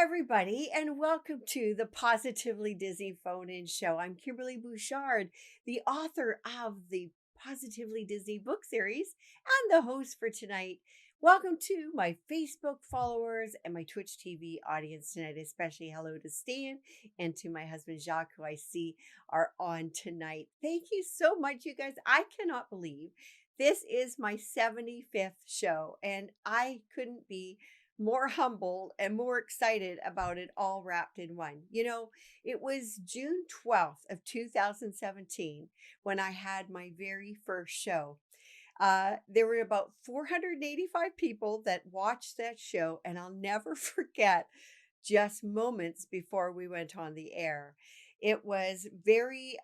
everybody, and welcome to the Positively Disney Phone In Show. I'm Kimberly Bouchard, the author of the Positively Disney book series and the host for tonight. Welcome to my Facebook followers and my Twitch TV audience tonight, especially hello to Stan and to my husband Jacques, who I see are on tonight. Thank you so much, you guys. I cannot believe this is my 75th show, and I couldn't be more humbled and more excited about it all wrapped in one. It was June 12th of 2017 when I had my very first show. There were about 485 people that watched that show, and I'll never forget just moments before we went on the air. It was very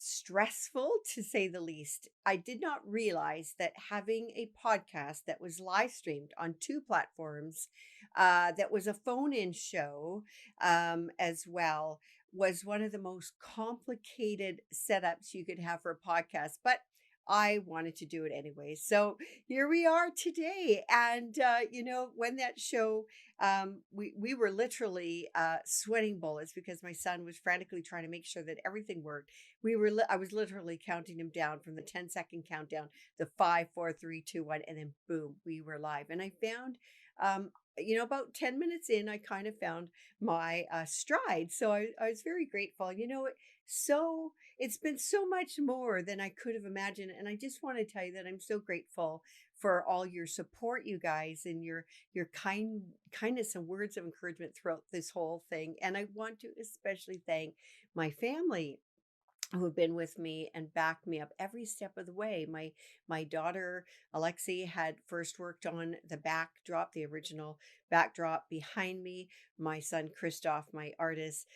stressful, to say the least. I did not realize that having a podcast that was live streamed on two platforms, that was a phone in show as well, was one of the most complicated setups you could have for a podcast. But I wanted to do it anyway. So here we are today. And, when that show, we were literally sweating bullets because my son was frantically trying to make sure that everything worked. I was literally counting him down from the 10-second countdown, the 5, 4, 3, 2, 1, and then boom, we were live. And I found, about 10 minutes in, I kind of found my stride. So I was very grateful. It's been so much more than I could have imagined. And I just want to tell you that I'm so grateful for all your support, you guys, and your kindness and words of encouragement throughout this whole thing. And I want to especially thank my family who have been with me and backed me up every step of the way. My daughter Alexi had first worked on the original backdrop behind me. My son Christoph, my artist,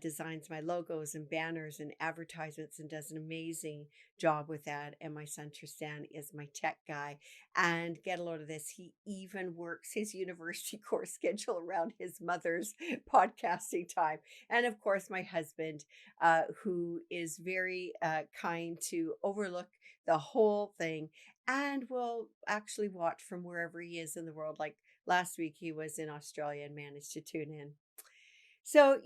designs my logos and banners and advertisements and does an amazing job with that. And my son Tristan is my tech guy. And get a load of this, he even works his university course schedule around his mother's podcasting time. And of course, my husband, who is very kind to overlook the whole thing and will actually watch from wherever he is in the world. Like last week, he was in Australia and managed to tune in. So,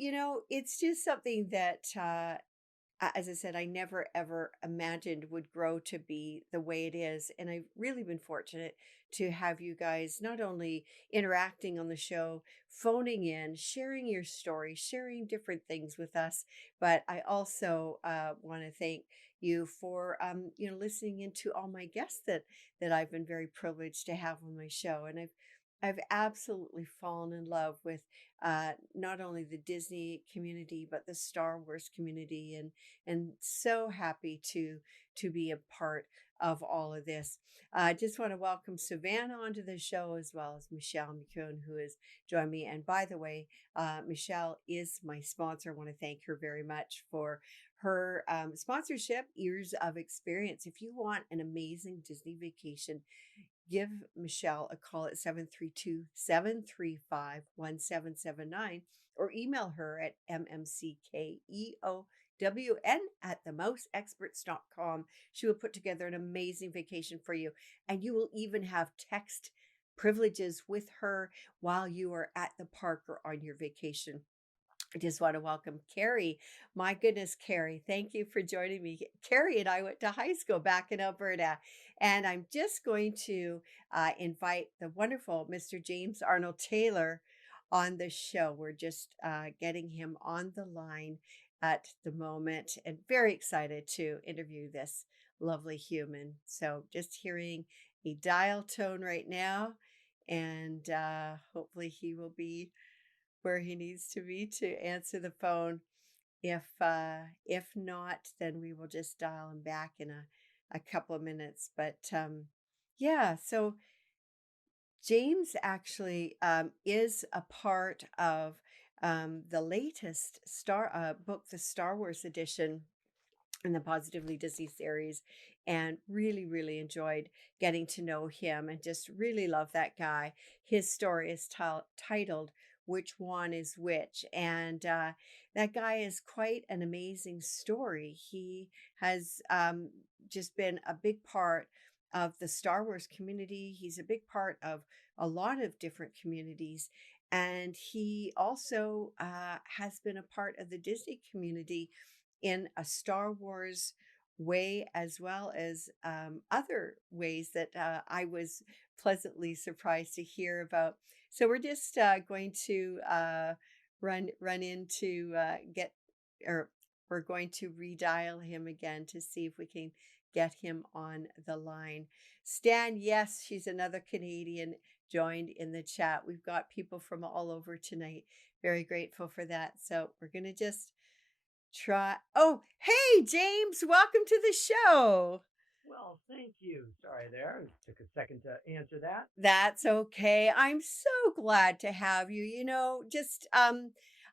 it's just something that, as I said, I never ever imagined would grow to be the way it is. And I've really been fortunate to have you guys not only interacting on the show, phoning in, sharing your story, sharing different things with us, but I also want to thank you for listening into all my guests that I've been very privileged to have on my show. And I've absolutely fallen in love with not only the Disney community but the Star Wars community, and so happy to be a part of all of this. I just want to welcome Savannah onto the show, as well as Michelle McCune, who has joined me. And by the way, Michelle is my sponsor. I want to thank her very much for her sponsorship, Years of Experience. If you want an amazing Disney vacation, give Michelle a call at 732-735-1779 or email her at mmckeown@themouseexperts.com. She will put together an amazing vacation for you, and you will even have text privileges with her while you are at the park or on your vacation. I just want to welcome Carrie. My goodness, Carrie, thank you for joining me. Carrie and I went to high school back in Alberta, and I'm just going to invite the wonderful Mr. James Arnold Taylor on the show. We're just getting him on the line at the moment, and very excited to interview this lovely human. So just hearing a dial tone right now, and hopefully he will be where he needs to be to answer the phone. If not, then we will just dial him back in a couple of minutes. But yeah, so James actually is a part of the latest book, the Star Wars edition in the Positively Disney series, and really, really enjoyed getting to know him and just really love that guy. His story is titled Which One is Which? And that guy is quite an amazing story. He has just been a big part of the Star Wars community. He's a big part of a lot of different communities. And he also has been a part of the Disney community in a Star Wars way, as well as other ways that I was pleasantly surprised to hear about. So we're just going to run into get or we're going to redial him again to see if we can get him on the line. Stan, yes, she's another Canadian joined in the chat. We've got people from all over tonight. Very grateful for that. So we're going to just try. Oh, hey, James, welcome to the show. Well, thank you. Sorry there. It took a second to answer that. That's okay. I'm so glad to have you. Just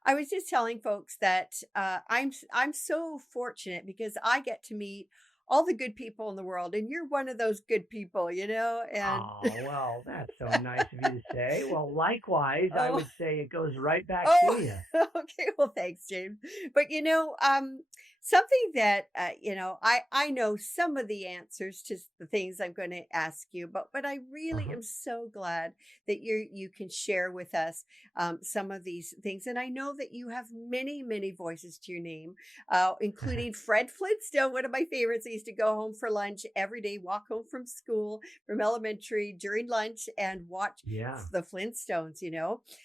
I was just telling folks that I'm so fortunate because I get to meet all the good people in the world, and you're one of those good people, and Oh, well, that's so nice of you to say. Well, likewise, I oh, would say it goes right back to oh, you. okay. Well, thanks, James. But something that I know some of the answers to the things I'm going to ask you, but I really Uh-huh. am so glad that you can share with us some of these things. And I know that you have many, many voices to your name, including Fred Flintstone, one of my favorites. I used to go home for lunch every day, walk home from school, from elementary during lunch, and watch Yeah, the Flintstones.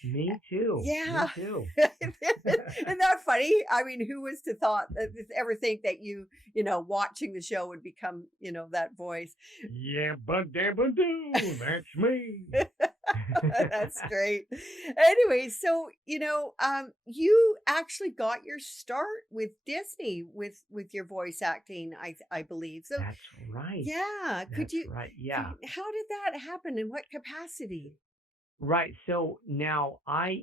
me too. Me Yeah. too. Isn't that funny? I mean, who was to thought that ever think that watching the show would become, that voice? Yeah, but dabba doo, that's me. That's great. Anyway, so you actually got your start with Disney with your voice acting, I believe. So That's right. yeah, That's right. Yeah. how did that happen? In what capacity? Right. So now I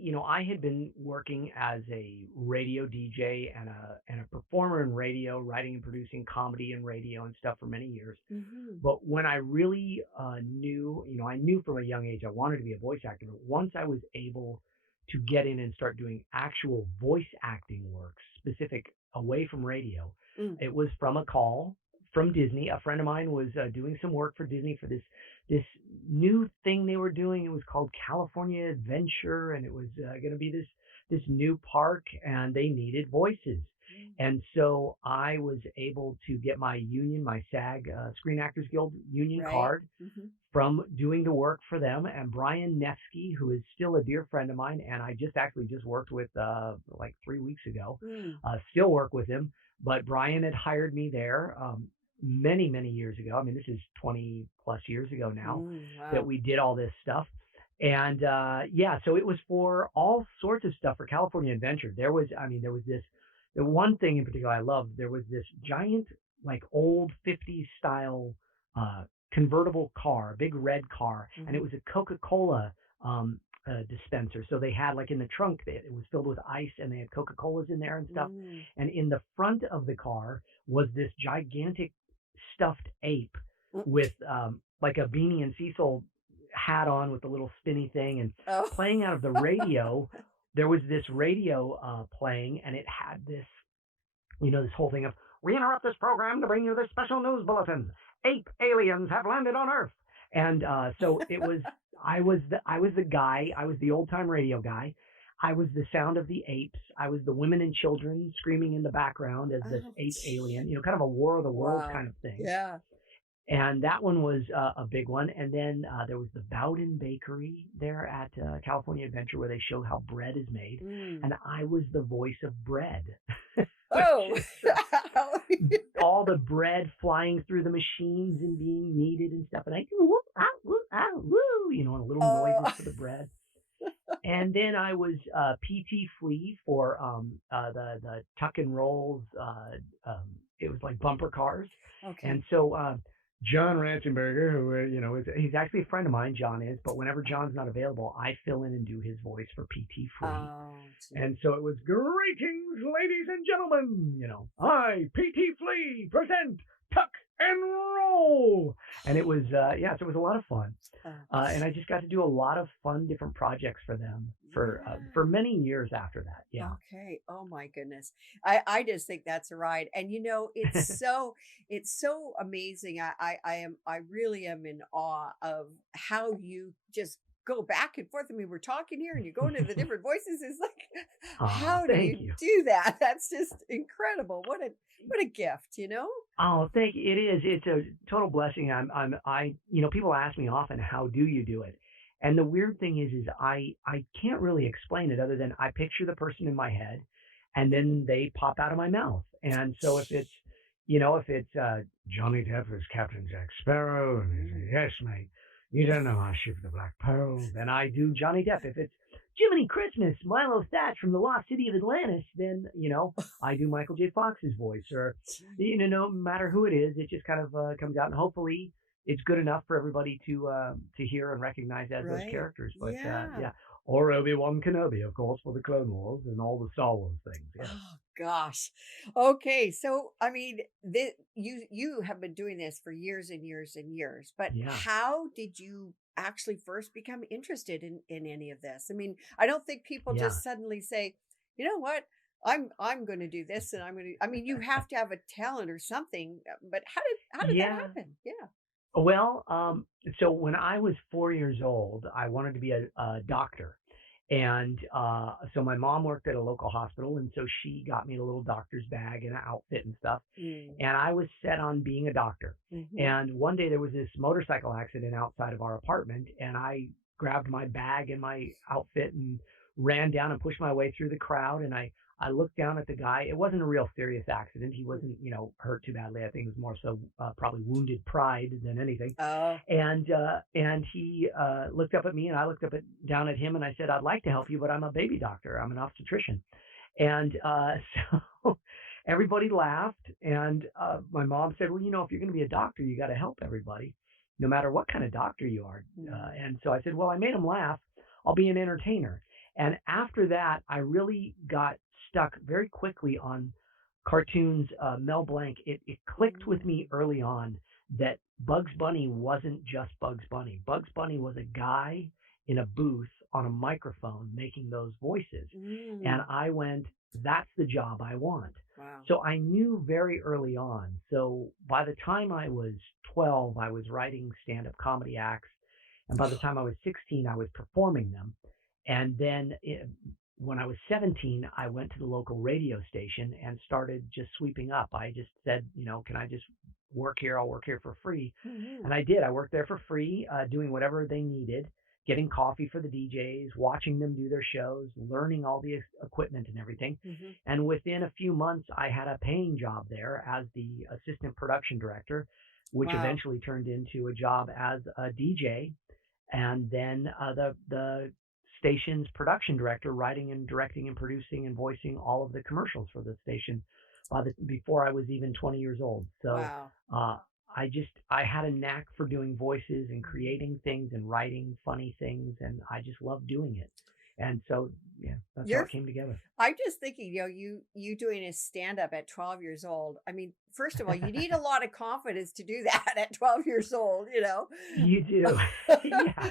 had been working as a radio DJ and a performer in radio, writing and producing comedy and radio and stuff for many years. Hmm. But when I really knew, I knew from a young age I wanted to be a voice actor. But once I was able to get in and start doing actual voice acting work, specific away from radio, Mm, it was from a call from Disney. A friend of mine was doing some work for Disney for this new thing they were doing. It was called California Adventure, and it was going to be this new park, and they needed voices. mm, And so I was able to get my union, my SAG, Screen Actors Guild union right. card Hmm. from doing the work for them. And Brian Nefsky, who is still a dear friend of mine, and I just worked with like 3 weeks ago, Mm, still work with him. But Brian had hired me there many, many years ago. I mean, this is 20 plus years ago now that wow. we did all this stuff. And yeah, so it was for all sorts of stuff for California Adventure. There was this, the one thing in particular I loved, there was this giant, like old 50s style uh, convertible car, big red car, and it Hmm. was a Coca-Cola dispenser. So they had like in the trunk, it was filled with ice and they had Coca-Colas in there and stuff. Mm. And in the front of the car was this gigantic stuffed ape with like a Beanie and Cecil hat on with the little spinny thing and Oh. playing out of the radio. There was this radio playing, and it had this whole thing of, we interrupt this program to bring you this special news bulletin. Ape aliens have landed on Earth. And so it was, I was the guy, I was the old time radio guy. I was the sound of the apes. I was the women and children screaming in the background as this Oh, ape alien, kind of a War of the Worlds wow. kind of thing. Yeah. And that one was a big one. And then there was the Bowden Bakery there at California Adventure where they show how bread is made. Mm. And I was the voice of bread, which Oh. is all the bread flying through the machines and being kneaded and stuff. And I do whoop, ah, whoop, ah, woo, and little noises Oh. for the bread. And then I was PT Flea for the Tuck and Rolls. It was like bumper cars. Okay. And so John Ratzenberger, who he's actually a friend of mine. John is, but whenever John's not available, I fill in and do his voice for PT Flea. Oh, gee. And so it was, greetings, ladies and gentlemen. I, PT Flea, present Tuck and Roll. And it was, so it was a lot of fun. And I just got to do a lot of fun different projects for them for Yeah. many years after that. Yeah. Okay. Oh my goodness. I just think that's a ride. And it's so amazing. I really am in awe of how you just go back and forth. I mean, we're talking here and you're going to the different voices. It's like, Oh, how do thank you you. do that? That's just incredible. What a gift, you know? Oh, thank you. It is. It's a total blessing. People ask me often, how do you do it? And the weird thing is I can't really explain it other than I picture the person in my head, and then they pop out of my mouth. And so if it's Johnny Depp as Captain Jack Sparrow, and he says, yes, mate, you don't know our ship, the Black Pearl, then I do Johnny Depp. If it's Jiminy Christmas, Milo Thatch from the Lost City of Atlantis, then I do Michael J. Fox's voice, or no matter who it is, it just kind of comes out, and hopefully it's good enough for everybody to hear and recognize as those Right. characters. But Yeah. yeah, or Obi-Wan Kenobi, of course, for the Clone Wars and all the Star Wars things. Yeah, Oh gosh. Okay, so I mean, you have been doing this for years and years and years, but yeah, how did you actually first become interested in any of this? I mean, I don't think people yeah. just suddenly say, "You know what? I'm going to do this and I'm going to." I mean, you have to have a talent or something, but how did that Yeah, happen? Yeah. well, so when I was 4 years old, I wanted to be a doctor. And so my mom worked at a local hospital, and so she got me a little doctor's bag and an outfit and stuff. Mm. And I was set on being a doctor. Mhm. And one day there was this motorcycle accident outside of our apartment, and I grabbed my bag and my outfit and ran down and pushed my way through the crowd. And I looked down at the guy. It wasn't a real serious accident. He Mm. wasn't, hurt too badly. I think it was more so probably wounded pride than anything. Oh. And he looked up at me, and I looked down at him, and I said, "I'd like to help you, but I'm a baby doctor. I'm an obstetrician." And so everybody laughed, and my mom said, "Well, if you're going to be a doctor, you got to help everybody, no matter what kind of doctor you are." Mm. And so I said, "Well, I made them laugh. I'll be an entertainer." And after that, I really got stuck very quickly on cartoons. Mel Blanc. It clicked with me Mm. early on that Bugs Bunny wasn't just Bugs Bunny. Bugs Bunny was a guy in a booth on a microphone making those voices. And Mm. I went, that's the job I want. Wow. So I knew very early on. So by the time I was 12, I was writing stand up comedy acts. And by the time I was 16, I was performing them. And then when I was 17, I went to the local radio station and started just sweeping up. I just said, can I just work here? I'll work here for free. Mhm. And I did. I worked there for free, doing whatever they needed, getting coffee for the DJs, watching them do their shows, learning all the equipment and everything. Mhm. And within a few months, I had a paying job there as the assistant production director, which Wow. eventually turned into a job as a DJ, and then the station's production director, writing and directing and producing and voicing all of the commercials for the station before I was even 20 years old. So Wow. uh, I had a knack for doing voices and creating things and writing funny things, and I just loved doing it. And so yeah, that's how You're it came together. I'm just thinking, you doing a stand up at 12 years old. I mean, first of all, you need a lot of confidence to do that at 12 years old, you know. You do. Yeah.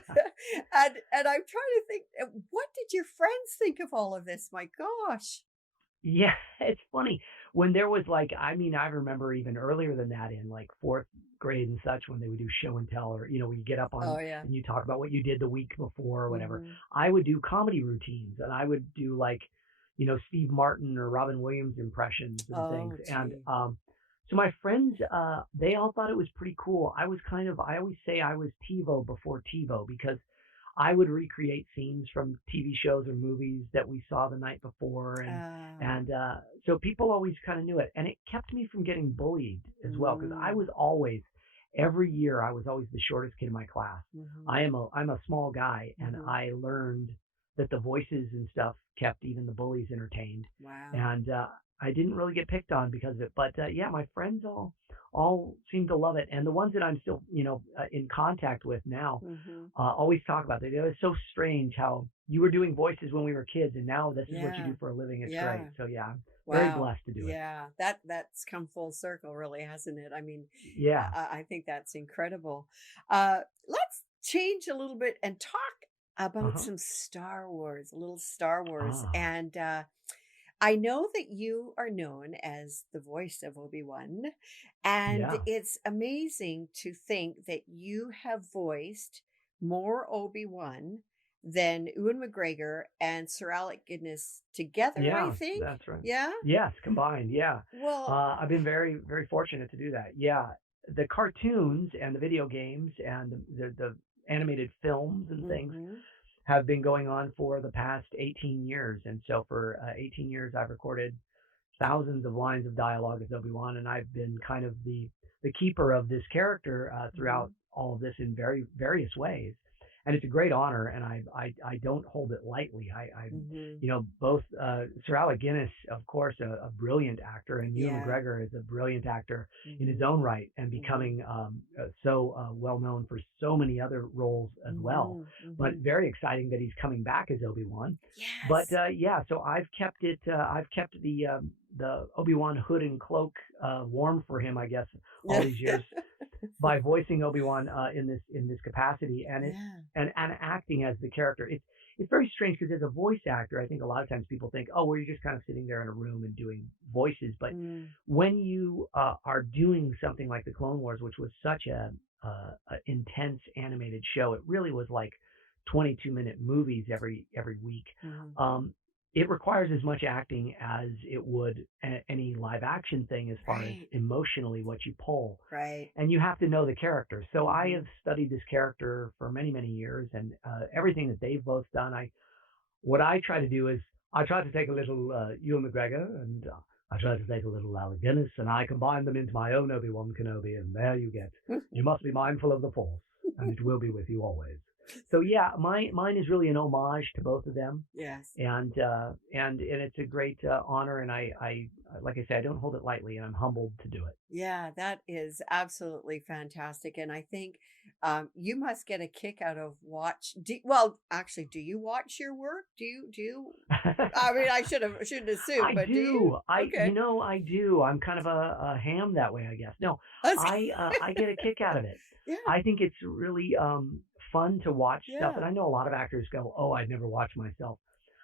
And I'm trying to think, what did your friends think of all of this? My gosh. Yeah, it's funny when there was I remember even earlier than that in like fourth grade and such when they would do show and tell, or when you get up on Oh yeah. and you talk about what you did the week before or whatever. Mhm. I would do comedy routines, and I would do Steve Martin or Robin Williams impressions and things. Oh And gee. so my friends, they all thought it was pretty cool. I always say I was TiVo before TiVo, because I would recreate scenes from TV shows or movies that we saw the night before, and Uh, and so people always kind of knew it, and it kept me from getting bullied as well, because I mm, was always every year I was always the shortest kid in my class. mhm, I'm a small guy, and mhm. I learned that the voices and stuff kept even the bullies entertained, Wow. and I didn't really get picked on because of it. But yeah, my friends all seem to love it, and the ones that I'm still in contact with now Mhm. always talk about that. It's so strange how you were doing voices when we were kids, and now this is what you Yeah. do for a living. It's great. Yeah. So yeah, I'm very Wow. blessed to do it. Yeah. That's come full circle, really, hasn't it? I mean, Yeah. I think that's incredible. Let's change a little bit and talk Uh about huh. some Star Wars, a little Star Wars. Ah. And I know that you are known as the voice of Obi-Wan, and Yeah. it's amazing to think that you have voiced more Obi-Wan than Ewan McGregor and Sir Alec Guinness together, I Yeah, think. that's right. Yeah? Yes, combined. Yeah. Well, I've been very, very fortunate to do that. Yeah. The cartoons and the video games and the animated films and things mhm. have been going on for the past 18 years. And so for 18 years, I've recorded thousands of lines of dialogue as Obi-Wan, and I've been kind of the keeper of this character throughout Mhm. all of this in very various ways. And it's a great honor, and I don't hold it lightly. Mhm. Both Sir Alec Guinness, of course, a brilliant actor, and Ewan Yeah. McGregor is a brilliant actor in his Mhm. own right, and Mhm. becoming so well known for so many other roles as well. Mhm. But Mhm. very exciting that he's coming back as Obi-Wan. But Yes. yeah, so I've kept it. I've kept the Obi-Wan hood and cloak warm for him, I guess, all these years by voicing Obi-Wan in this capacity, and it Yeah. and acting as the character. It's very strange because as a voice actor, I think a lot of times people think, oh, well, you're just kind of sitting there in a room and doing voices. But Mm. when you are doing something like the Clone Wars, which was such a intense animated show, it really was like 22-minute movies every week. Mhm. Um, it requires as much acting as it would any live action thing as far as Right. emotionally what you pull, Right. and you have to know the character. So I have Mhm. studied this character for many, many years, and everything that they've both done. What I try to do is I try to take a little Ewan McGregor, and I try to take a little Alec Guinness, and I combine them into my own Obi-Wan Kenobi, and there you get. You must be mindful of the Force, and it will be with you always. So yeah, mine is really an homage to both of them, Yes. and it's a great honor, and I like I say, I don't hold it lightly, and I'm humbled to do it. Yeah, that is absolutely fantastic, and I think, you must get a kick out of well, actually, do you watch your work? Do you I mean, shouldn't assume, I but do you? do. Okay. I do. I'm kind of a ham that way, I guess. No, That's I get a kick out of it. Yeah, I think it's really fun to watch stuff, and yeah, I know a lot of actors go, "Oh, I'd never watch myself."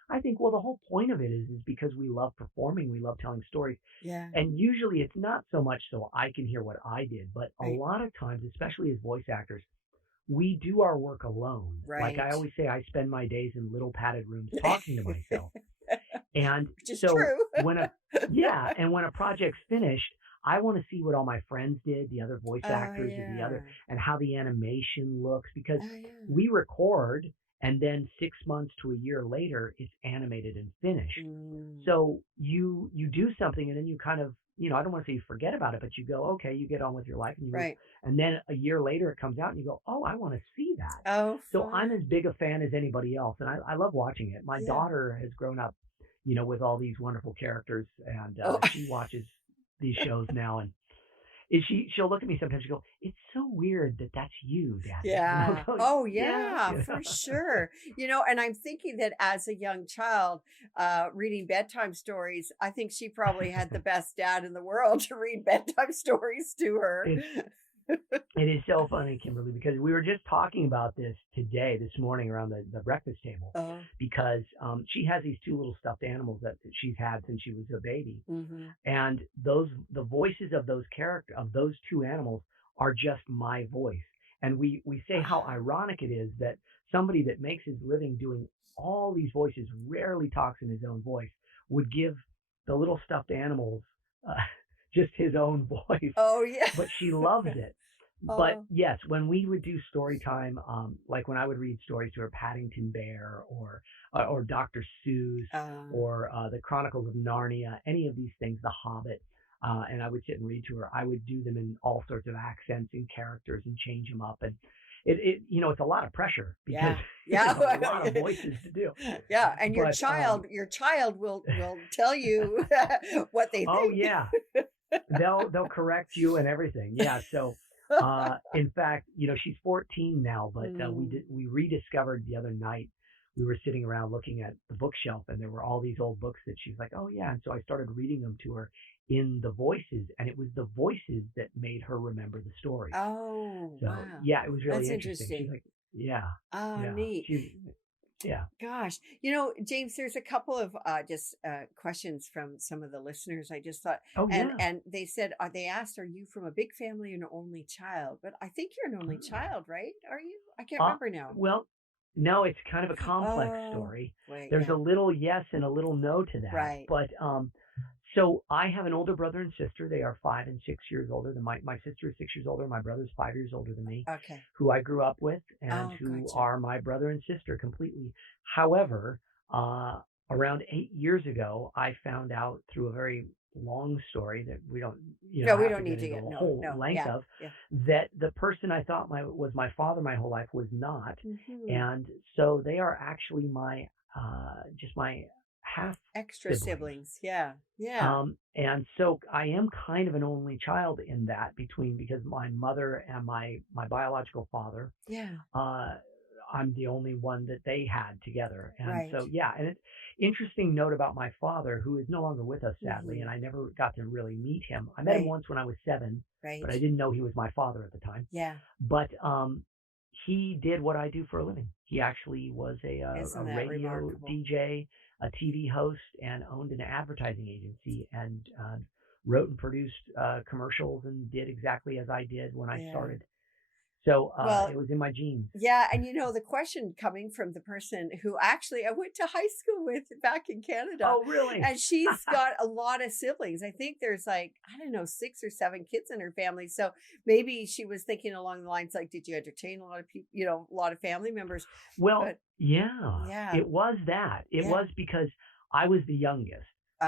I think, well, the whole point of it is because we love performing, we love telling stories, yeah, and usually it's not so much so I can hear what I did, but a right, lot of times, especially as voice actors, we do our work alone. Like I right. always say, I spend my days in little padded rooms talking to myself. And Which is so true. when a project's finished, I want to see what all my friends did, the other voice Oh, actors and yeah. and how the animation looks, because Oh, yeah. we record and then 6 months to a year later it's animated and finished. Mm, So you do something and then you kind of, I don't want to say you forget about it, but you go, okay, you get on with your life and you move. right. And then a year later it comes out and you go, oh, I want to see that. Oh, So I'm as fun. big a fan as anybody else, and I love watching it. My Yeah. daughter has grown up, with all these wonderful characters, and Oh, she watches these shows now, and she'll look at me sometimes. She go, "It's so weird that that's you, Daddy." yeah. So Oh, yeah, yeah, for sure. And I'm thinking that as a young child, reading bedtime stories, I think she probably had the best dad in the world to read bedtime stories to her. it's it is so funny, Kimberly, because we were just talking about this morning around the breakfast table, Oh, because she has these two little stuffed animals that she's had since she was a baby, mhm. and the voices of those two animals are just my voice. And we say how Oh, ironic it is that somebody that makes his living doing all these voices, rarely talks in his own voice, would give the little stuffed animals uh, just his own voice, oh, yeah. but she loves it. But Oh, yes, when we would do story time, like when I would read stories to her, Paddington Bear or Dr. Seuss uh, or the Chronicles of Narnia, any of these things, The Hobbit, and I would sit and read to her. I would do them in all sorts of accents and characters and change them up, and it's a lot of pressure because yeah. it's a Yeah. lot of voices to do. Yeah, and your But child will tell you what they oh think. yeah, they'll correct you and everything. Yeah, so in fact, she's 14 now, but Mm. we rediscovered the other night. We were sitting around looking at the bookshelf, and there were all these old books that she's like, "Oh yeah," and so I started reading them to her in the voices, and it was the voices that made her remember the stories. Oh, So wow. yeah, it was really That's interesting. She's interesting. like, "Yeah, Oh, yeah." neat. Yeah. Gosh, James, there's a couple of just questions from some of the listeners. I just thought, Oh, and yeah. they said, they asked, "Are you from a big family or an only child?" But I think you're an only Ah. child, right? Are you? I can't Uh, remember now. well, no, it's kind of a complex Oh, story. wait, There's a yeah, little yes and a little no to that. right. But so I have an older brother and sister. They are 5 and 6 years older than my sister is 6 years older. My brother's 5 years older than me, Okay. who I grew up with and Oh, who gotcha. are my brother and sister completely. However, uh, around 8 years ago, I found out through a very long story that we don't, No, we have don't to need get to into get a no, whole no, length yeah, of, yeah. that the person I thought was my father my whole life was not. Hmm. And so they are actually my just my half Extra siblings. siblings, yeah, yeah, And so I am kind of an only child in that between because my mother and my biological father, yeah. uh, I'm the only one that they had together. And Right. so, yeah, and it's interesting note about my father, who is no longer with us, sadly, Hmm. and I never got to really meet him. I met him Right. once when I was 7, but Right. I didn't know he was my father at the time. Yeah. But he did what I do for a living. He actually was Isn't a that radio remarkable? DJ, a TV host, and owned an advertising agency and wrote and produced commercials and did exactly as I did when I Yeah. started. So Well, it was in my genes. yeah, and the question coming from the person who actually I went to high school with back in Canada, Oh, really? and she's got a lot of siblings. I think there's like, I don't know, 6 or 7 kids in her family. So maybe she was thinking along the lines like, did you entertain a lot of people, a lot of family members? Well, But yeah, yeah, it was that. It yeah. was because I was the youngest. So,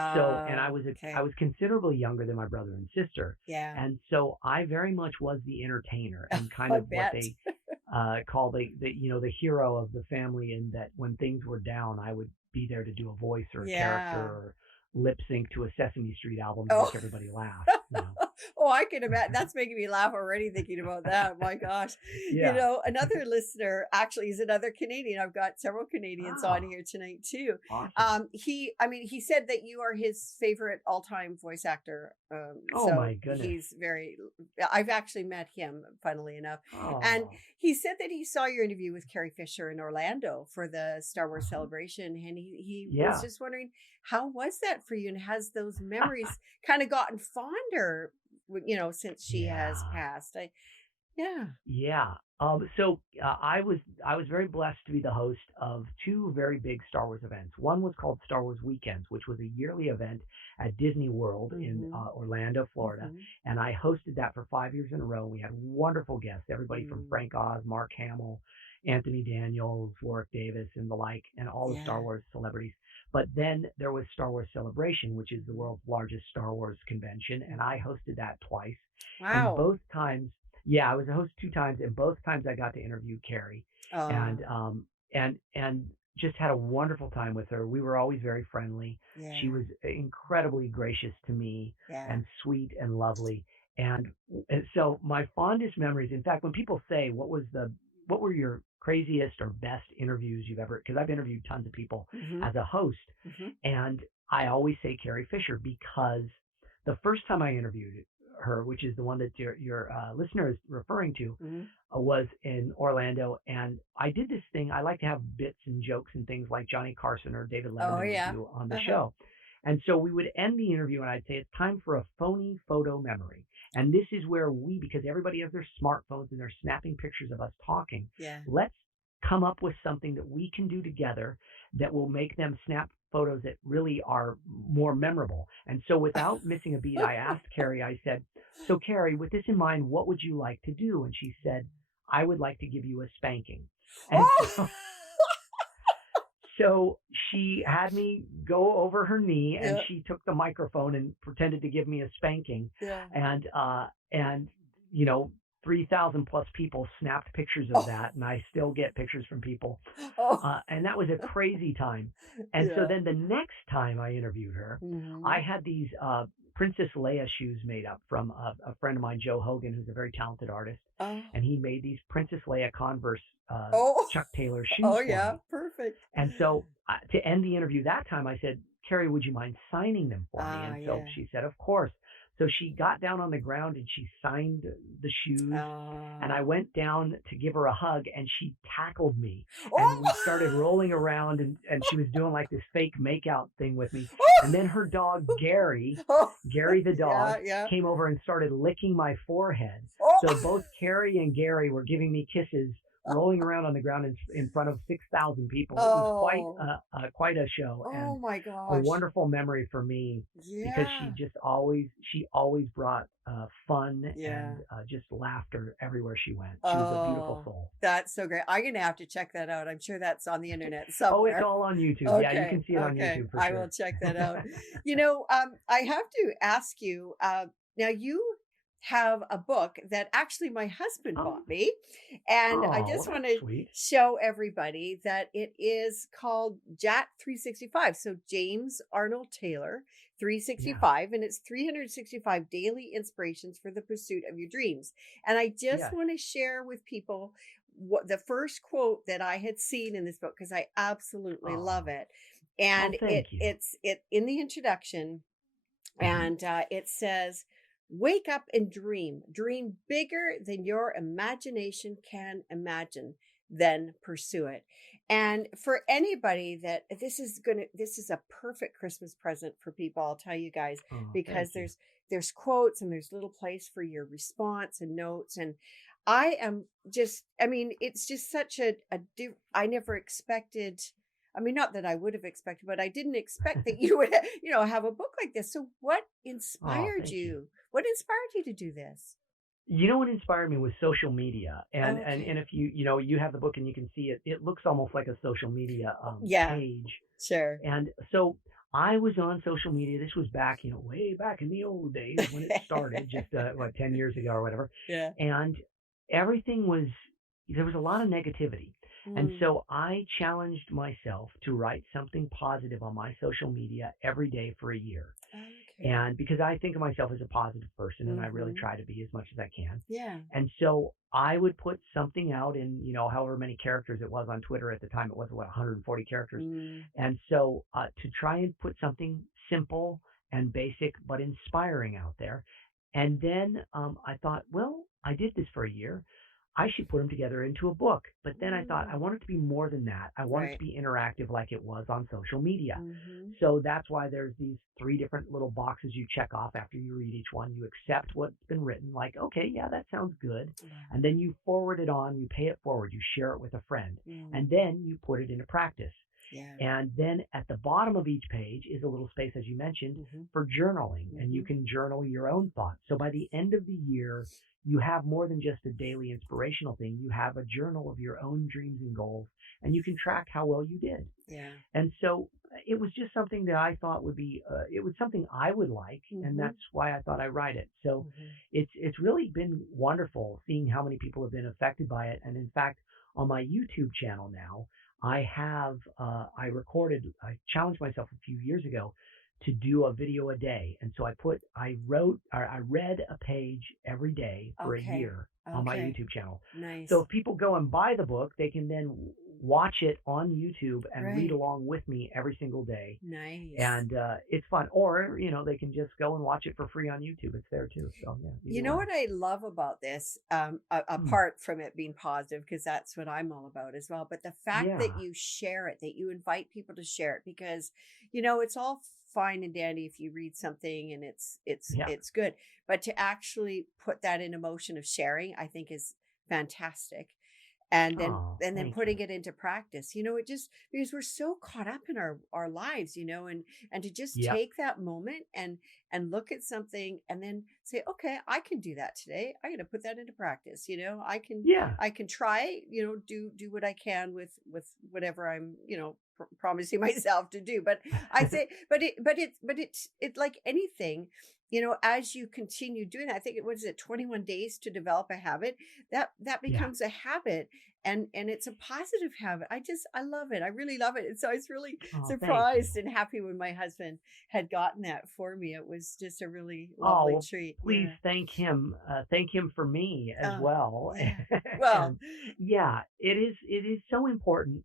and Oh, I okay. was considerably younger than my brother and sister, Yeah. and so I very much was the entertainer and kind I of what bet. they call the hero of the family. In that when things were down, I would be there to do a voice or a character Yeah. or lip sync to a Sesame Street album to Oh. make everybody laugh. Oh, I can imagine. That's making me laugh already thinking about that. My gosh. Yeah. Another listener actually is another Canadian. I've got several Canadians on Ah, here tonight too. awesome. He said that you are his favorite all-time voice actor. Oh So my goodness. he's very, I've actually met him, funnily enough. And Oh. he said that he saw your interview with Carrie Fisher in Orlando for the Star Wars Uh-huh. celebration. And he was Yeah. just wondering, how was that for you? And has those memories kind of gotten fonder, since she has Yeah. passed? Yeah. Yeah. I was very blessed to be the host of two very big Star Wars events. One was called Star Wars Weekends, which was a yearly event at Disney World in Mm-hmm. Orlando, Florida, Mm-hmm. and I hosted that for 5 years in a row. We had wonderful guests, everybody from Mm. Frank Oz, Mark Hamill, Anthony Daniels, Warwick Davis, and the like, and all the Star Yeah. Wars celebrities. But then there was Star Wars Celebration, which is the Mm-hmm. world's largest Star Wars convention, and I Mm-hmm. hosted that twice. And Wow. both times, yeah, I was a host 2 times, and both times I got to interview Carrie, and Oh, just had a wonderful time with her. We were always very friendly. She yeah. was incredibly gracious to me Yeah. and sweet and lovely. And, and so my fondest memories, in fact, when people say what were your craziest or best interviews you've ever, because I've interviewed tons of people Mm-hmm. as a host, Mm-hmm. and I always say Carrie Fisher because the first time I interviewed her, which is the one that your listener is referring to, Mm-hmm. was in Orlando, and I did this thing. I like to have bits and jokes and things like Johnny Carson or David Oh, Letterman would yeah. do on the Uh-huh. show. And so we would end the interview, and I'd say it's time for a phony photo memory. And this is where because everybody has their smartphones and they're snapping pictures of us talking, Yeah. let's come up with something that we can do together that will make them snap photos that really are more memorable. And so without missing a beat, I asked Carrie, I said, so Carrie, with this in mind, what would you like to do? And she said, I would like to give you a spanking. And Oh, so so she had me go over her knee and yeah. she took the microphone and pretended to give me a spanking. Yeah. And you know, 3,000 plus people snapped pictures of Oh, that, and I still get pictures from people. oh, And that was a crazy time. And so yeah. then the next time I interviewed her, Mm-hmm. I had these Princess Leia shoes made up from a friend of mine, Joe Hogan, who's a very talented artist, Oh, and he made these Princess Leia Converse oh, Chuck Taylor shoes oh, for yeah. me. Perfect. And so to end the interview that time, I said, Carrie, would you mind signing them for me? Ah, And so yeah. she said, of course. So she got down on the ground and she signed the shoes. And I Oh. went down to give her a hug and she tackled me. And we started Oh. rolling around and she was doing like this fake makeout thing with me. And then her dog, Oh. Gary the dog, Yeah, yeah. came over and started licking my forehead. So Oh. both Carrie and Gary were giving me kisses, rolling around on the ground in front of 6,000 people. It was Oh. quite a show Oh and my a gosh. wonderful memory for me because Yeah. she always brought fun Yeah. and just laughter everywhere she went. She was a beautiful Oh, soul. that's so great. I'm gonna have to check that out. I'm sure that's on the internet Oh, it's somewhere. all on YouTube. Yeah, you Okay, can see it on okay. YouTube for I will sure. check that out. I have to ask you, now you have a book that actually my husband Oh, bought me, and I oh, just well, want that's to sweet. show everybody that it is called JAT 365. So James Arnold Taylor Yeah. 365, and it's 365 daily inspirations for the pursuit of your dreams. And I just Yes. want to share with people what the first quote that I had seen in this book because I absolutely love Oh, it. oh, And thank you. it's in the introduction, Hmm. and it says, "Wake up and dream. Dream bigger than your imagination can imagine. Then pursue it." And for anybody that this is a perfect Christmas present for people. I'll tell you guys Oh, because thank you. there's quotes and there's little place for your response and notes. And I am just, I mean, it's just such I never expected. I mean, not that I would have expected, but I didn't expect that you would, have a book like this. So, what Oh, inspired thank you. you? What inspired you to do this? You know what inspired me was social media, and Okay. if you have the book and you can see it, it looks almost like a social media Yeah, page, sure. and so I was on social media. This was back, way back in the old days when it started, just 10 years ago or whatever, Yeah. and everything was there was a lot of negativity, and Mm, so I challenged myself to write something positive on my social media every day for a year. okay. And because I think of myself as a positive person and I really Mhm. try to be as much as I can. Yeah. And so I would put something out in, however many characters it was on Twitter at the time. It was, 140 characters. Mm, And so to try and put something simple and basic but inspiring out there. And then I thought, well, I did this for a year. I should put them together into a book. But then I thought I mm, want it to be more than that. I want it to right. be interactive like it was on social media. Mhm. So that's why there's these three different little boxes you check off after you read each one. You accept what's been written, like, okay, yeah, that sounds good. Wow. And then you forward it on, you pay it forward, you share it with a friend, and Mm, then you put it into practice. yeah. And then at the bottom of each page is a little space, as you mentioned, Mhm. for journaling, and you Mhm. can journal your own thoughts. So by the end of the year, you have more than just a daily inspirational thing. You have a journal of your own dreams and goals, and you can track how well you did. Yeah. And so it was just something that I thought would be, it was something I would like, and Mhm. that's why I thought I'd write it. So Mhm. it's really been wonderful seeing how many people have been affected by it. And in fact, on my YouTube channel now, I challenged myself a few years ago to do a video a day. And so I read a page every day for a Okay. year on my Okay. YouTube channel. So Nice. if people go and buy the book, they can then watch it on YouTube and read Right. along with me every single day. Nice. And it's fun. Or, they can just go and watch it for free on YouTube. It's there too. So yeah, You either know way. what I love about this, Hmm. apart from it being positive, because that's what I'm all about as well, but the fact that Yeah. you share it, that you invite people to share it, because it's all fine and dandy if you read something and Yeah. it's good, but to actually put that in emotion of sharing, I think is fantastic. And then Oh, thank putting you. it into practice, it just because we're so caught up in our lives, and to just Yep. take that moment and look at something and then say, okay, I can do that today. I'm going to put that into practice. Yeah. I can try, do what I can with whatever I'm, promising myself to do. But I say, but it's like anything, as you continue doing that, I think it was 21 days to develop a habit that Yeah. becomes a habit, and it's a positive habit. I love it. I really love it. And so I was really Oh, thank surprised you. and happy when my husband had gotten that for me. It was just a really Oh, lovely well, treat. please Yeah. thank him. Thank him for me as Oh, well. yeah. Well, And yeah, it is so important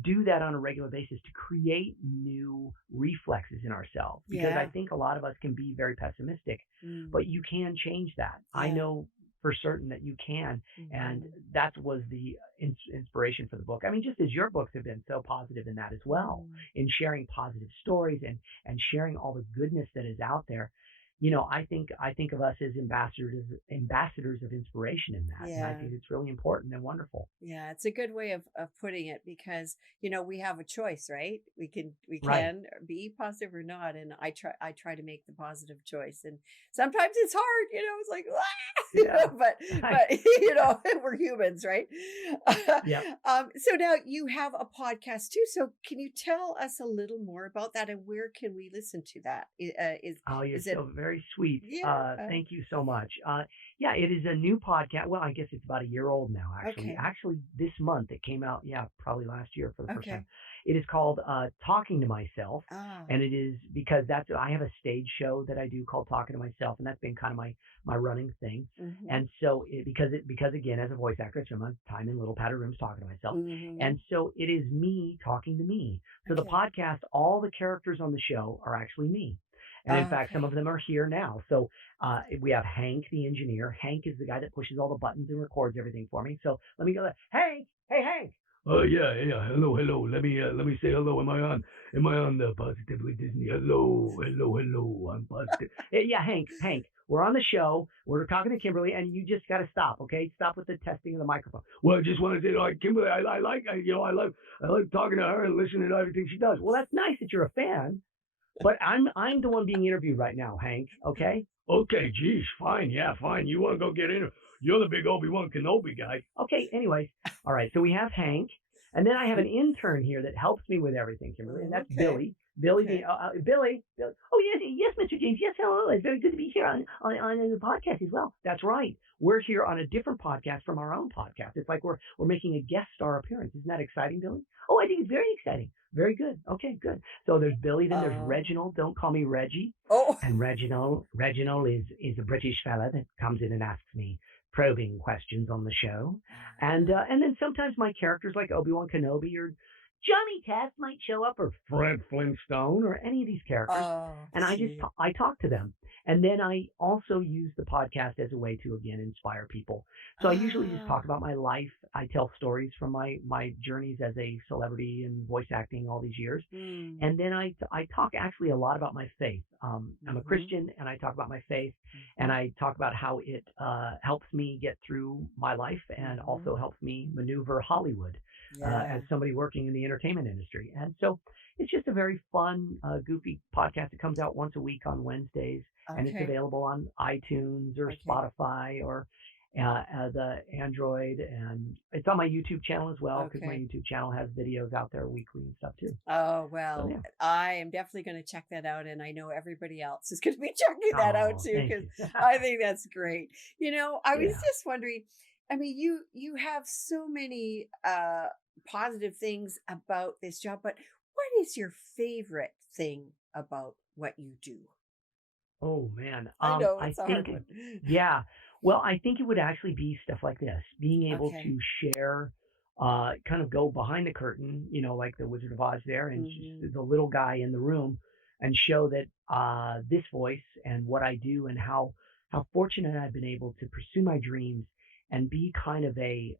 do that on a regular basis to create new reflexes in ourselves. Because I Yeah. think a lot of us can be very pessimistic, Mm. but you can change that. I Yeah. know for certain that you can. And Mhm. that was the inspiration for the book. I mean, just as your books have been so positive in that as well, Mm. in sharing positive stories and sharing all the goodness that is out there. You know, I think of us as ambassadors of inspiration in that, and I Yeah. think it's really important and wonderful. Yeah, it's a good way of putting it because, we have a choice, right? We Right. can be positive or not. And I try to make the positive choice. And sometimes it's hard, it's like, "Ah," Yeah. Right. but we're humans, right? Yep. So now you have a podcast too. So can you tell us a little more about that and where can we listen to that? Oh, you're Is it so very sweet. yeah. Thank you so much. Yeah, it is a new podcast. Well, I guess it's about a year old now, actually. Okay. Actually, this month it came out. Yeah, probably last year for the first time. Okay. It is called Talking to Myself, Ah, and it is because I have a stage show that I do called Talking to Myself, and that's been kind of my running thing. mm-hmm. And so because again, as a voice actor, I spend my time in little padded rooms talking to myself, Mm-hmm. and so it is me talking to me. So the Okay. podcast, all the characters on the show are actually me. And in fact, some Okay. of them are here now. So we have Hank, the engineer. Hank is the guy that pushes all the buttons and records everything for me. So let me go there. Hank, hey Hank. Oh yeah, yeah. Hello, hello. Let me say hello. Am I on? Am I on the Positively Disney? Hello, hello, hello. I'm positive. Yeah, Hank. We're on the show. We're talking to Kimberly, and you just got to stop, okay? Stop with the testing of the microphone. Well, I just want to say, like Kimberly, I like talking to her and listening to everything she does. Well, that's nice that you're a fan. But I'm the one being interviewed right now, Hank. Okay. Okay, geez, fine, yeah, fine. You want to go get in? You're the big Obi-Wan Kenobi guy. Okay. Anyways, all right. So we have Hank, and then I have an intern here that helps me with everything, Kimberly, and Oh, that's okay. Billy. Billy, Okay. Billy. Oh yes, Mr. James. Yes, hello. It's very good to be here on the podcast as well. That's right. We're here on a different podcast from our own podcast. It's like we're making a guest star appearance. Isn't that exciting, Billy? Oh, I think it's very exciting. Very good. Okay, good. So there's Billy, then there's Oh. Reginald. Don't call me Reggie. Oh. And Reginald is a British fella that comes in and asks me probing questions on the show. And then sometimes my characters like Obi-Wan Kenobi or Johnny Test might show up, or Fred Flintstone, or any of these characters, Oh, and gee. I talk to them. And then I also use the podcast as a way to again inspire people. So I usually just Ah. talk about my life. I tell stories from my journeys as a celebrity and voice acting all these years. Mm. And then I talk actually a lot about my faith. I'm a Mhm. Christian, and I talk about my faith, and Mhm. I talk about how it helps me get through my life, and Mhm. also helps me maneuver Hollywood as Yeah. somebody working in the entertainment industry. And so it's just a very fun, goofy podcast. It comes out once a week on Wednesdays, and it's Okay. available on iTunes or Okay. Spotify or the Android, and it's on my YouTube channel as well, because my Okay. YouTube channel has videos out there weekly and stuff too. Oh, So well, yeah. I am definitely going to check that out. And I know everybody else is going to be checking that out Oh, too, thank because you. I think that's great. I was Yeah. just wondering, I mean, you have so many positive things about this job, but what is your favorite thing about what you do? Oh man. I know I it's a think, hard one. yeah. Well, I think it would actually be stuff like this, being able Okay. to share, kind of go behind the curtain, like the Wizard of Oz there, and Hmm. just the little guy in the room, and show that this voice and what I do, and how fortunate I've been able to pursue my dreams and be kind of a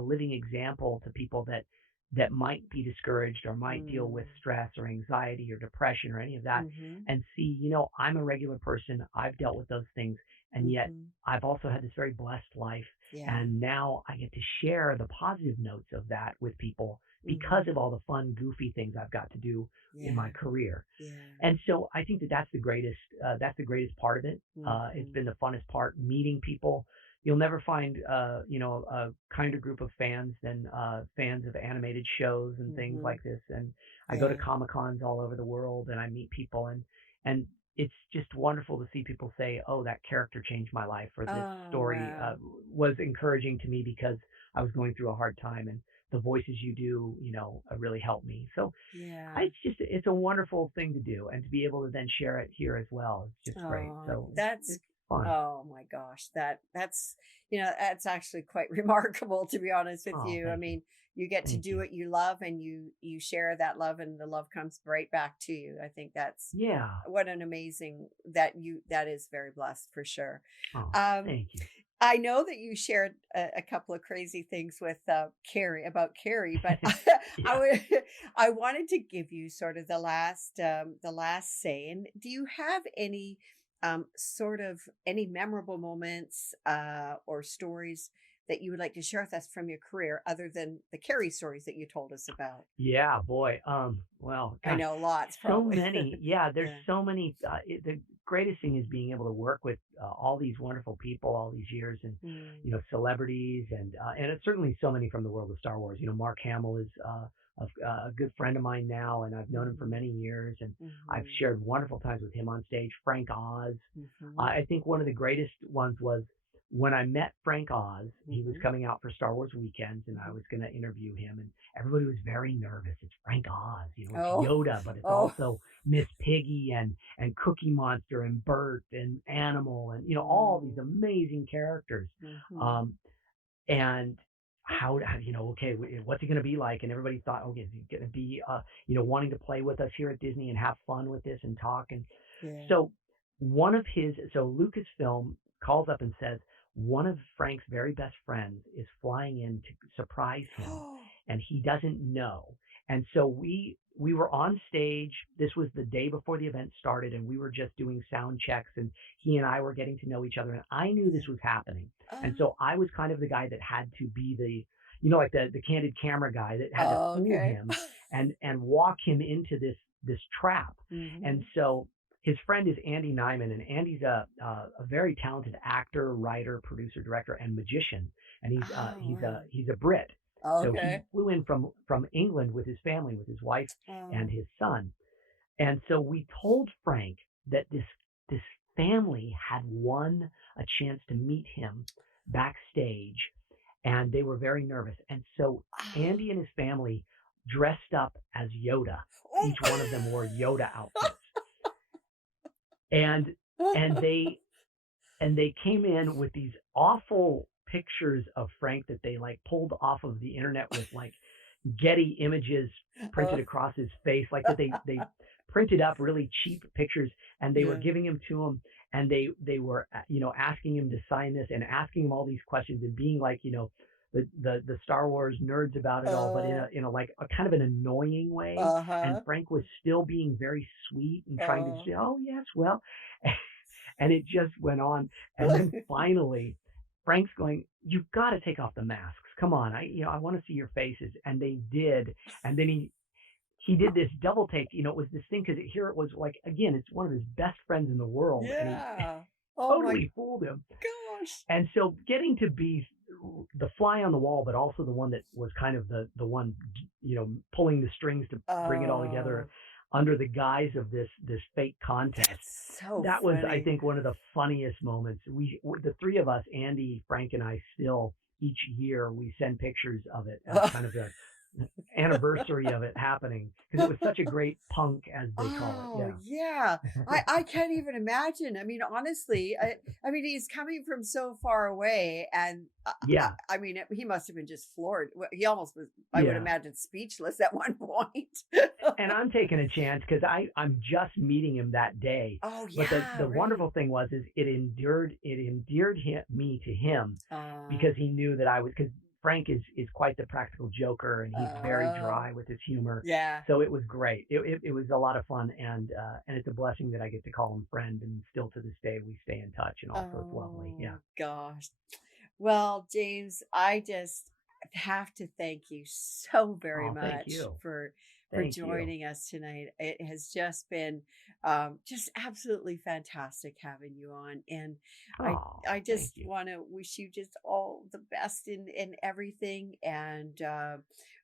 living example to people that might be discouraged or might deal with stress or anxiety or depression or any of that, Mm-hmm. and see, I'm a regular person. I've dealt with those things, and yet Mm-hmm. I've also had this very blessed life. Yeah. And now I get to share the positive notes of that with people because Mm-hmm. of all the fun, goofy things I've got to do in my Yeah. career. Yeah. And so I think that that's the greatest part of it. It's Mm-hmm. been the funnest part, meeting people. You'll never find, a kinder group of fans than fans of animated shows and things Mm-hmm. like this. And I go to Yeah. Comic Cons all over the world, and I meet people, and it's just wonderful to see people say, "Oh, that character changed my life," or "This Oh, story wow. was encouraging to me because I was going through a hard time," and the voices you do, really helped me. So Yeah. it's a wonderful thing to do, and to be able to then share it here as well. It's just great. Oh, So that's it's fun. Oh my gosh, that's that's actually quite remarkable, to be honest with Oh, you. I thank you. mean, you get to Thank do you. what you love, and you share that love, and the love comes right back to you. I think that's Yeah. what an amazing that is very blessed for sure. Oh, Um, thank you. I know that you shared a couple of crazy things with Carrie, but I Yeah. would, I wanted to give you sort of the last say. And do you have any sort of any memorable moments or stories that you would like to share with us from your career, other than the Carrie stories that you told us about? Yeah, boy. Well, I gosh, know lots, so probably. many. Yeah, there's Yeah. so many. The greatest thing is being able to work with all these wonderful people all these years, and Mm, celebrities, and it's certainly so many from the world of Star Wars. Mark Hamill is a good friend of mine now, and I've known him for mhm, many years, and I've mhm, shared wonderful times with him on stage. Frank Oz. mhm, I think one of the greatest ones was when I met Frank Oz. He was mhm, coming out for Star Wars weekends, and I mhm. was going to interview him, and everybody was very nervous. It's Frank Oz, it's Oh, Yoda, but it's oh. also Miss Piggy and Cookie Monster and Bert and Animal, and all these Mm, amazing characters. mhm. Um, and okay, what's he going to be like? And everybody thought, okay, is he going to be wanting to play with us here at Disney and have fun with this and talk? And Yeah. so Lucasfilm calls up and says one of Frank's very best friends is flying in to surprise him, and he doesn't know. And so we were on stage. This was the day before the event started, and we were just doing sound checks, and he and I were getting to know each other, and I knew Yeah. this was happening. And Oh, so I was kind of the guy that had to be the like the candid camera guy that had to oh, fool okay. him and walk him into this trap. And Mhm. so his friend is Andy Nyman, and Andy's a very talented actor, writer, producer, director, and magician. And Oh, wow. he's a Brit, so he Okay. flew in from England with his family, with his wife and Oh. his son. And so we told Frank that this family had won a chance to meet him backstage, and they were very nervous. And so Ah. Andy and his family dressed up as Yoda. Each one of them wore Yoda outfits, and and they came in with these awful pictures of Frank that they like pulled off of the internet with like Getty images printed Oh. across his face, like that they printed up really cheap pictures, and they were Yeah. giving him to him, and they were asking him to sign this and asking him all these questions and being like the Star Wars nerds about it all, but Oh. in a like a kind of an annoying way. And Uh-huh. Frank was still being very sweet and trying to Oh. say, oh yes, well, and it just went on. And then finally, Frank's going, "You've got to take off the masks. Come on, I want to see your faces." And they did. And then he did this double take. It was this thing because here it was like again, it's one of his best friends in the world, and he Yeah. Oh my totally fooled him. gosh. And so getting to be the fly on the wall, but also the one that was kind of the one pulling the strings to bring it all together Oh, under the guise of this fake contest. that's so That was, I funny. think, one of the funniest moments. The three of us, Andy, Frank, and I, still each year we send pictures of it as kind of the anniversary of it happening because it was such a great punk, as they call it. Oh, Yeah, yeah. I can't even imagine. I mean, honestly, I mean, he's coming from so far away, and yeah, I mean, he must have been just floored. He almost was, I would yeah. imagine, speechless at one point. And I'm taking a chance because I'm just meeting him that day. Oh, But the yeah, the right. wonderful thing was is it endeared me to him Uh, because he knew that I was because Frank is quite the practical joker, and he's very uh, dry with his humor. yeah. So it was great. It was a lot of fun, and it's a blessing that I get to call him friend, and still to this day we stay in touch and all. So it's lovely. Yeah. Oh, gosh. Well, James, I just have to thank you so very Oh, thank much you. for Thank you. joining us tonight. It has just been just absolutely fantastic having you on, and I Oh, I thank just you. want to wish you just all the best in everything, and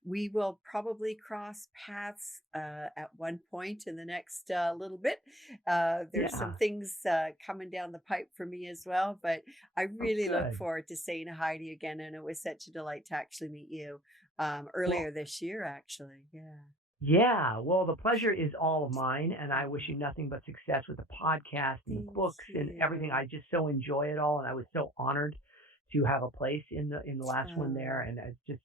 we will probably cross paths at one point in the next little bit. There's some Yeah. things coming down the pipe for me as well, but I Oh, really look good. forward to saying hi to you again, and it was such a delight to actually meet you Well, earlier this year, actually. Yeah. Yeah, well, the pleasure is all of mine, and I wish you nothing but success with the podcast and the Thank books and everything. you. I just so enjoy it all, and I was so honored to have a place in the last one there, Oh, and it's just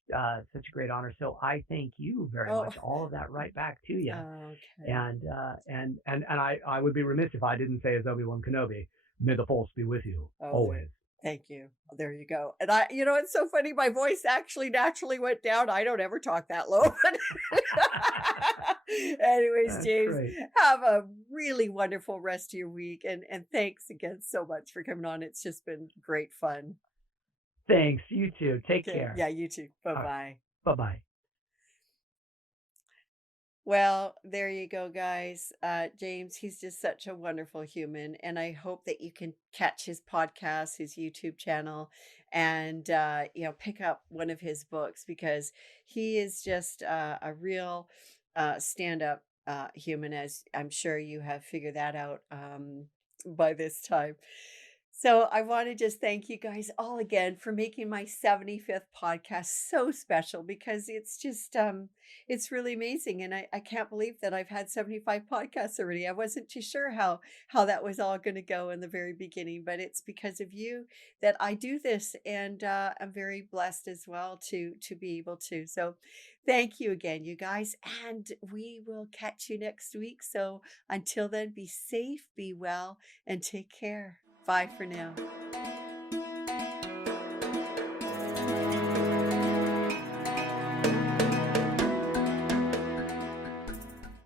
such a great honor. So I thank you very oh, much. All of that right back to you. okay. And I would be remiss if I didn't say as Obi-Wan Kenobi, may the force be with you Oh, there. always. Thank you. There you go. And it's so funny. My voice actually naturally went down. I don't ever talk that low. Anyways, That's James, great. have a really wonderful rest of your week. And thanks again so much for coming on. It's just been great fun. Thanks. You too. Take Okay. care. Yeah, you too. Bye All right. bye. Bye-bye. Well, there you go, guys. James, he's just such a wonderful human. And I hope that you can catch his podcast, his YouTube channel, and, pick up one of his books because he is just a real stand up human, as I'm sure you have figured that out by this time. So I want to just thank you guys all again for making my 75th podcast so special because it's really amazing. And I can't believe that I've had 75 podcasts already. I wasn't too sure how that was all going to go in the very beginning, but it's because of you that I do this. And I'm very blessed as well to be able to. So thank you again, you guys. And we will catch you next week. So until then, be safe, be well, and take care. Bye for now.